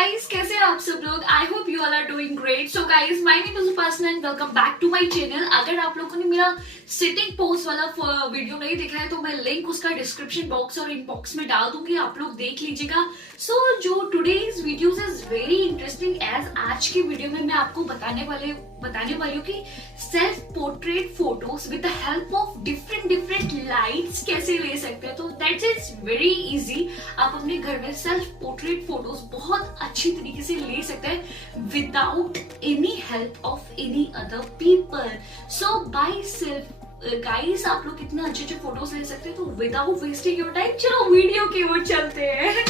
Guys, कैसे हैं आप सब लोग? I hope you all are doing great. So guys, my name is Upasana and welcome back to my channel. अगर आप लोगों ने मेरा सिटिंग पोज वाला वीडियो नहीं देखा है तो मैं लिंक उसका डिस्क्रिप्शन बॉक्स और इनबॉक्स में डाल दूंगी, आप लोग देख लीजिएगा. सो जो today's videos is very interesting as आज की वीडियो में मैं आपको बताने वाली हूँ कि self portrait photos with the help of different lights कैसे ले सकते हैं. तो दैट्स इज वेरी इजी. आप अपने घर में सेल्फ पोर्ट्रेट फोटोज बहुत अच्छी तरीके से ले सकते हैं without any help of any other people. So by self guys, आप लोग कितना अच्छे फोटोज ले सकते हैं. तो विदाउट वेस्टिंग योर टाइम चलो वीडियो की ओर चलते हैं.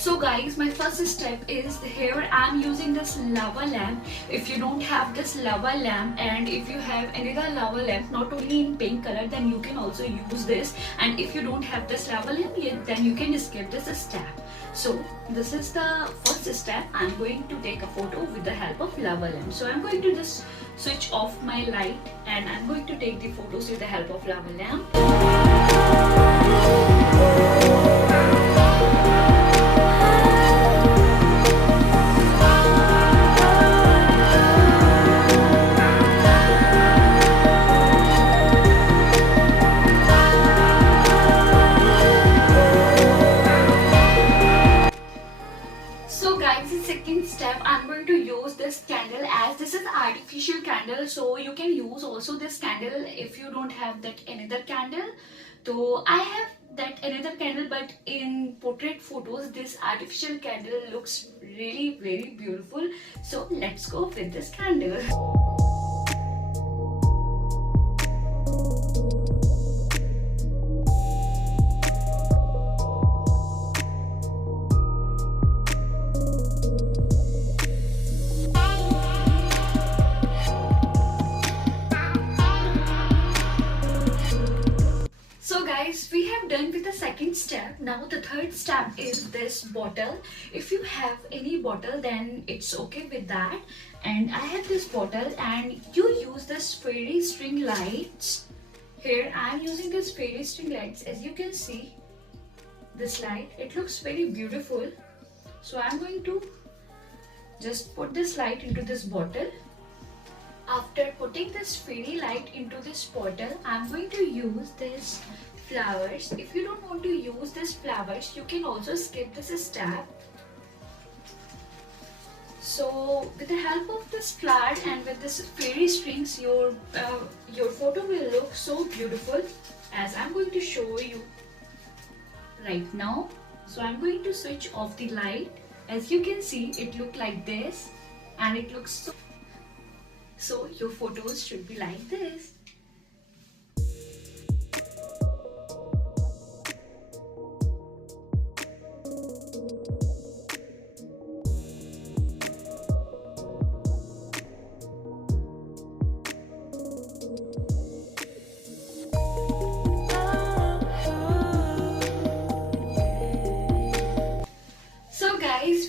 So guys, my first step is here I'm using this lava lamp. If you don't have this lava lamp and if you have another lava lamp not only in pink color, then you can also use this. And if you don't have this lava lamp yet, then you can skip this step. So this is the first step. I'm going to take a photo with the help of lava lamp. So I'm going to just switch off my light and I'm going to take the photos with the help of lava lamp. Step, I'm going to use this candle as this is artificial candle, so you can use also this candle if you don't have that another candle. So I have that another candle, but in portrait photos this artificial candle looks really very beautiful. So let's go with this candle. We have done with the second step. Now the third step is this bottle. If you have any bottle then it's okay with that, and I have this bottle and you use this fairy string lights. Here I am using this fairy string lights. As you can see this light, it looks very beautiful. So I am going to just put this light into this bottle. After putting this fairy light into this bottle, I am going to use this flowers. If you don't want to use this flowers, you can also skip this step. So with the help of this flower and with this fairy strings, your photo will look so beautiful, as I'm going to show you right now. So I'm going to switch off the light. As you can see, it look like this and it looks so your photos should be like this.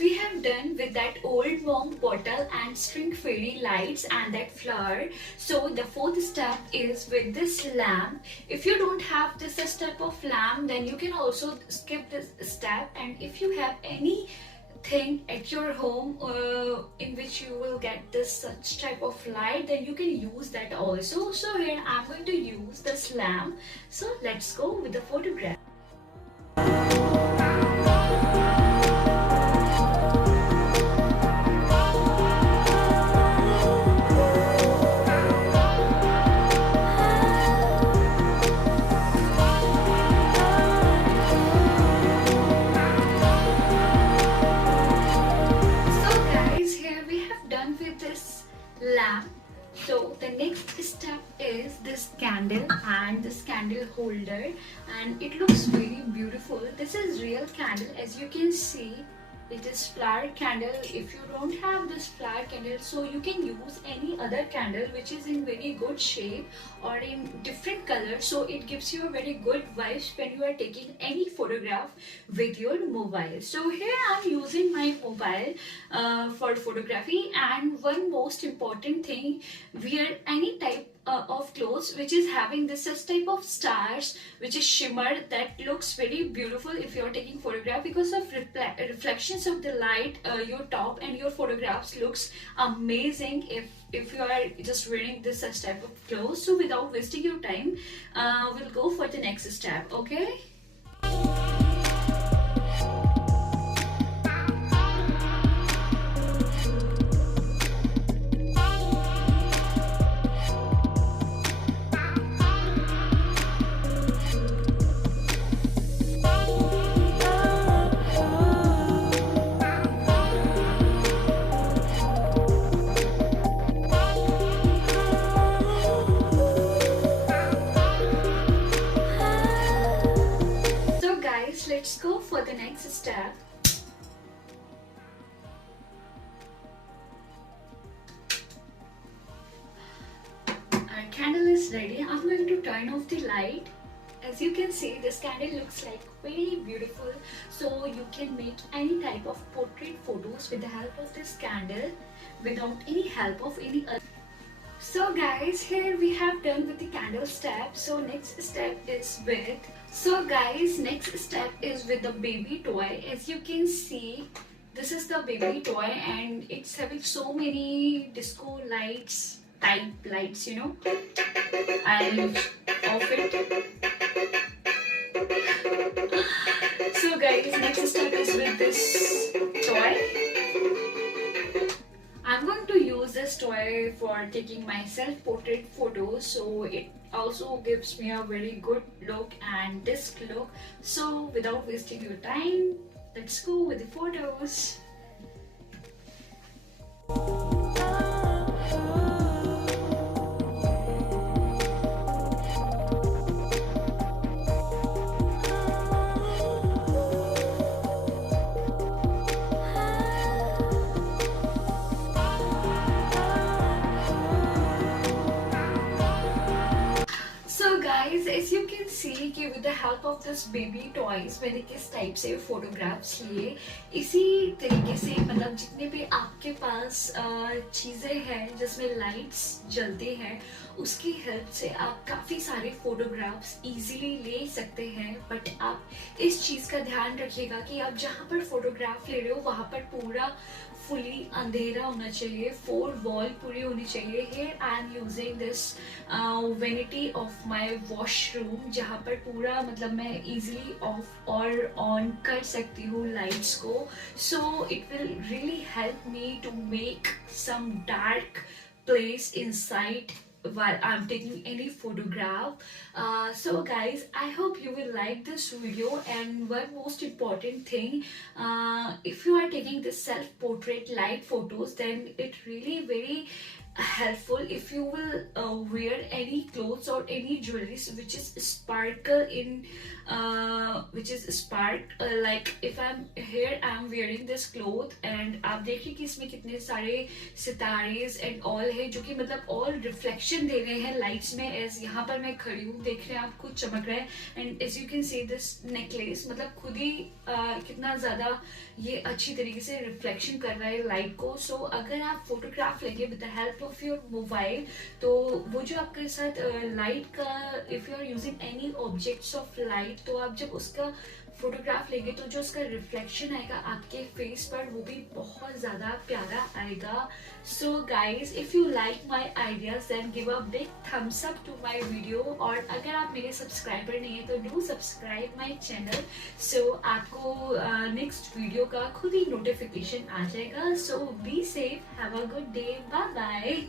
We have done with that old warm bottle and string fairy lights and that flower. So the fourth step is with this lamp. If you don't have this step of lamp, then you can also skip this step. And if you have anything at your home in which you will get this such type of light, then you can use that also. So here I'm going to use this lamp. So let's go with the photograph. Lamp. So the next step is this candle and this candle holder, and it looks very beautiful. This is real candle. As you can see, it is flower candle. If you don't have this flower candle, so you can use any other candle which is in very good shape or in different colors, so it gives you a very good vibes when you are taking any photograph with your mobile. So here I'm using my mobile for photography. And one most important thing, wear any type of clothes clothes which is having this such type of stars which is shimmer that looks very beautiful if you're taking photograph because of reflections of the light. Your top and your photographs looks amazing if you are just wearing this such type of clothes. So without wasting your time, we'll go for the next step. Okay. Let's go for the next step. Our candle is ready. I'm going to turn off the light. As you can see, this candle looks like very beautiful, so you can make any type of portrait photos with the help of this candle without any help of any other. So guys, here we have done with the candle step. So next step is with the baby toy. As you can see, this is the baby toy and it's having so many disco lights, type lights, you know. I'll off it. So guys, next step is with this toy. I'm going to use this toy for taking my self-portrait photos, so it also gives me a very good look and disc look. So without wasting your time, let's go with the photos. Guys, as you can see कि with the help of this baby toys मैंने किस type से photographs लिए. इसी तरीके से मतलब जितने भी आपके पास चीज़ें हैं जिसमें लाइट्स जलते हैं उसकी हेल्प से आप काफ़ी सारे फोटोग्राफ्स इजीली ले सकते हैं. बट आप इस चीज़ का ध्यान रखिएगा कि आप जहाँ पर फोटोग्राफ ले रहे हो वहाँ पर पूरा फुली अंधेरा होना चाहिए, 4 वॉल पूरी होनी चाहिए. Here I am using this vanity of my washroom जहाँ पर पूरा मतलब मैं इजीली ऑफ और ऑन कर सकती हूँ लाइट्स को. So it will really help me to make some dark place inside while I'm taking any photograph. So guys, I hope you will like this video. And one most important thing, if you are taking this self-portrait light photos, then it really very helpful if you will wear any clothes or any jewelry which is sparkle in like if I'm here I'm wearing this cloth and आप देखिए कि इसमें कितने सारे सितारेज and all है जो कि मतलब ऑल रिफ्लेक्शन दे रहे हैं लाइट्स में. एज यहाँ पर मैं खड़ी हूँ, देख रहे हैं आप, खुद चमक रहा है. And as you can see this necklace मतलब खुद ही कितना ज़्यादा ये अच्छी तरीके से रिफ्लेक्शन कर रहा है लाइट को. सो अगर आप फोटोग्राफ लेंगे with the help of your mobile तो वो जो आपके साथ लाइट का if you are using any objects of light तो आप जब उसका फोटोग्राफ लेंगे तो जो उसका रिफ्लेक्शन आएगा आपके फेस पर वो भी बहुत ज़्यादा प्यारा आएगा. So guys, if you like my ideas then give a big thumbs up to my video. और अगर आप मेरे सब्सक्राइबर नहीं है तो do subscribe my channel. So आपको नेक्स्ट वीडियो का खुद ही नोटिफिकेशन आ जाएगा. So be safe, have a good day, bye bye.